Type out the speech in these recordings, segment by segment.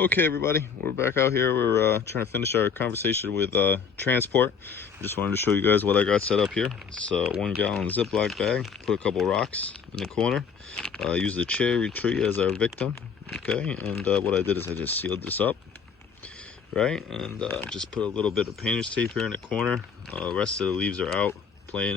Okay, everybody, we're back out here. We're trying to finish our conversation with transport. I just wanted to show you guys what I got set up here. It's a 1 gallon Ziploc bag. Put a couple rocks in the corner. Use the cherry tree as our victim. Okay, and what I did is I just sealed this up, right? And just put a little bit of painter's tape here in the corner. Rest of the leaves are out playing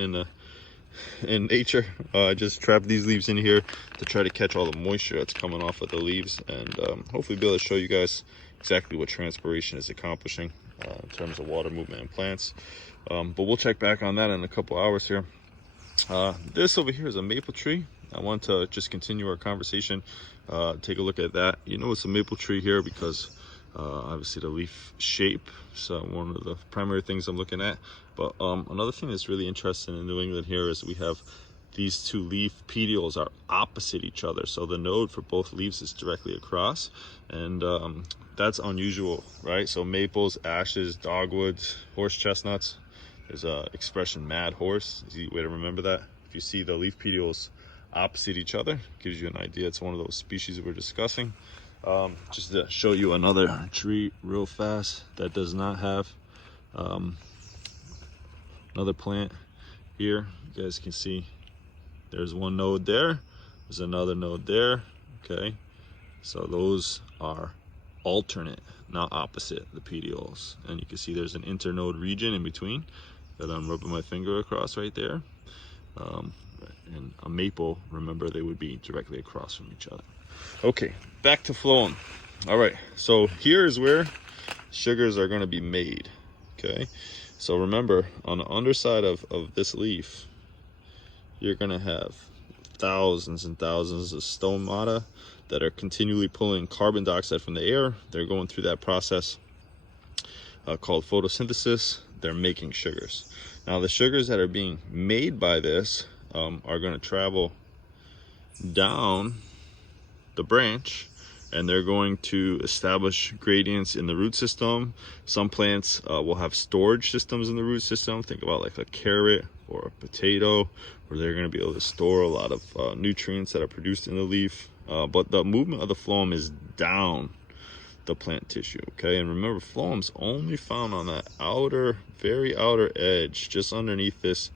in nature. I just trapped these leaves in here to try to catch all the moisture that's coming off of the leaves, and hopefully be able to show you guys exactly what transpiration is accomplishing in terms of water movement in plants. But we'll check back on that in a couple hours here. This over here is a maple tree. I want to just continue our conversation, take a look at that. You know, it's a maple tree here because obviously the leaf shape, so one of the primary things I'm looking at. But another thing that's really interesting in New England here is we have these two leaf petioles are opposite each other, so the node for both leaves is directly across, and that's unusual, right? So maples, ashes, dogwoods, horse chestnuts, there's a expression mad horse, easy way to remember that. If you see the leaf petioles opposite each other, gives you an idea it's one of those species we're discussing. Just to show you another tree real fast that does not have another plant here. You guys can see there's one node there, there's another node there. Okay, so those are alternate, not opposite, the petioles, and you can see there's an internode region in between that I'm rubbing my finger across right there. And a maple, remember, they would be directly across from each other. Okay, back to phloem. All right, so here's where sugars are going to be made. Okay, so remember, on the underside of this leaf, you're going to have thousands and thousands of stomata that are continually pulling carbon dioxide from the air. They're going through that process called photosynthesis. They're making sugars. Now, the sugars that are being made by this are going to travel down the branch, and they're going to establish gradients in the root system. Some plants will have storage systems in the root system. Think about like a carrot or a potato, where they're going to be able to store a lot of nutrients that are produced in the leaf. But the movement of the phloem is down the plant tissue. Okay, and remember, phloem's only found on that outer, very outer edge, just underneath this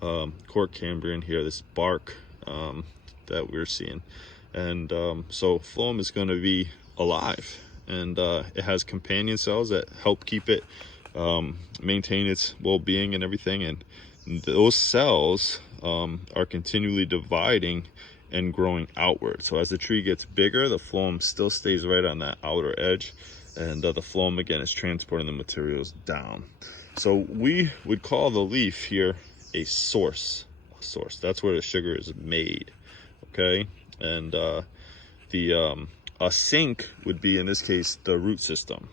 cork cambrian here, this bark that we're seeing. And so phloem is going to be alive, and it has companion cells that help keep it maintain its well-being and everything, and those cells are continually dividing and growing outward. So as the tree gets bigger, the phloem still stays right on that outer edge, and the phloem again is transporting the materials down. So we would call the leaf here a source. That's where the sugar is made. Okay, and a sink would be, in this case, the root system.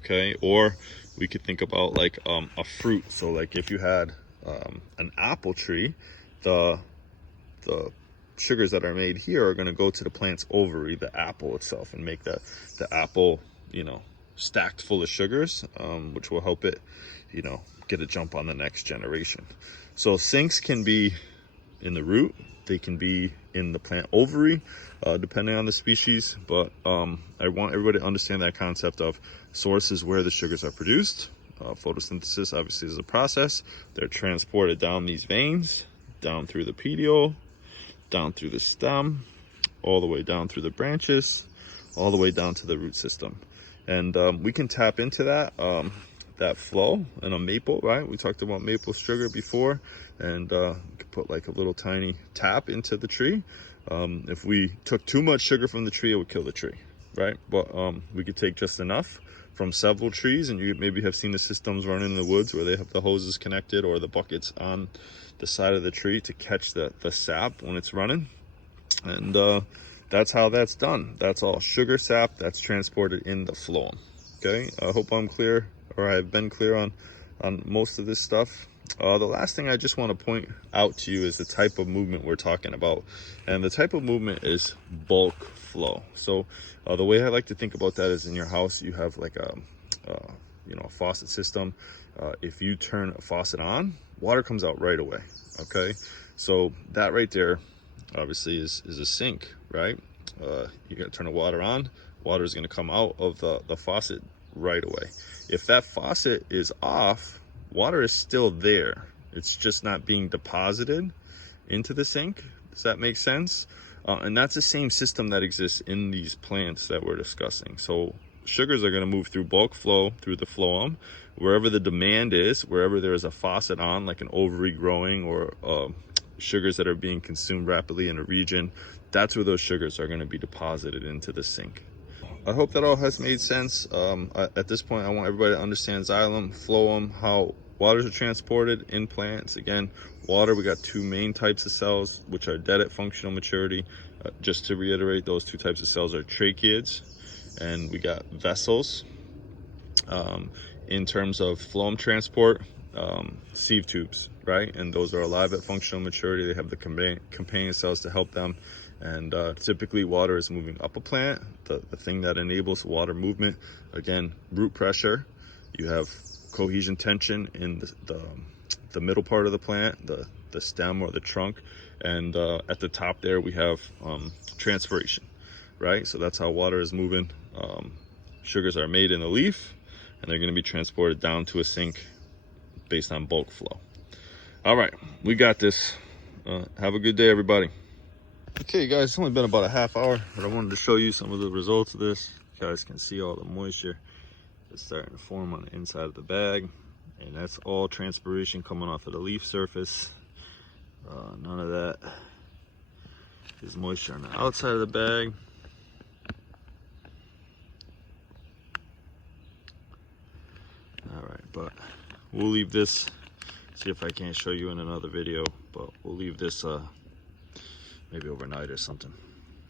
Okay, or we could think about like a fruit. So like if you had an apple tree, the sugars that are made here are going to go to the plant's ovary, the apple itself, and make the apple, you know, stacked full of sugars, which will help it, you know, get a jump on the next generation. So sinks can be in the root, they can be in the plant ovary, depending on the species. But I want everybody to understand that concept of source is where the sugars are produced. Photosynthesis obviously is a process. They're transported down these veins, down through the petiole, down through the stem, all the way down through the branches, all the way down to the root system. And we can tap into that flow in a maple, right? We talked about maple sugar before, and you could put like a little tiny tap into the tree. If we took too much sugar from the tree, it would kill the tree, right? But we could take just enough from several trees, and you maybe have seen the systems running in the woods where they have the hoses connected or the buckets on the side of the tree to catch the sap when it's running. And that's how that's done. That's all sugar sap that's transported in the phloem. Okay, I hope I'm clear, or I've been clear on most of this stuff. The last thing I just want to point out to you is the type of movement we're talking about, and the type of movement is bulk flow. So the way I like to think about that is, in your house you have like a faucet system. If you turn a faucet on, water comes out right away. Okay, so that right there obviously is a sink, right? You got to turn the water on, water is going to come out of the faucet right away. If that faucet is off, water is still there. It's just not being deposited into the sink. Does that make sense? And that's the same system that exists in these plants that we're discussing. So sugars are going to move through bulk flow through the phloem. Wherever the demand is, wherever there is a faucet on, like an ovary growing or sugars that are being consumed rapidly in a region, that's where those sugars are going to be deposited into the sink. I hope that all has made sense. At this point, I want everybody to understand xylem, phloem, how waters are transported in plants. Again, water, we got two main types of cells, which are dead at functional maturity. Just to reiterate, those two types of cells are tracheids, and we got vessels. In terms of phloem transport, sieve tubes, right? And those are alive at functional maturity. They have the companion cells to help them. And typically water is moving up a plant. The thing that enables water movement, again, root pressure. You have cohesion tension in the middle part of the plant, the stem or the trunk. And at the top there, we have transpiration, right? So that's how water is moving. Sugars are made in the leaf, and they're going to be transported down to a sink based on bulk flow. All right, we got this. Have a good day, everybody. Okay, guys, it's only been about a half hour, but I wanted to show you some of the results of this. You guys can see all the moisture that's starting to form on the inside of the bag, and that's all transpiration coming off of the leaf surface. None of that is moisture on the outside of the bag. All right, but we'll leave this, see if I can't show you in another video, but we'll leave this maybe overnight or something.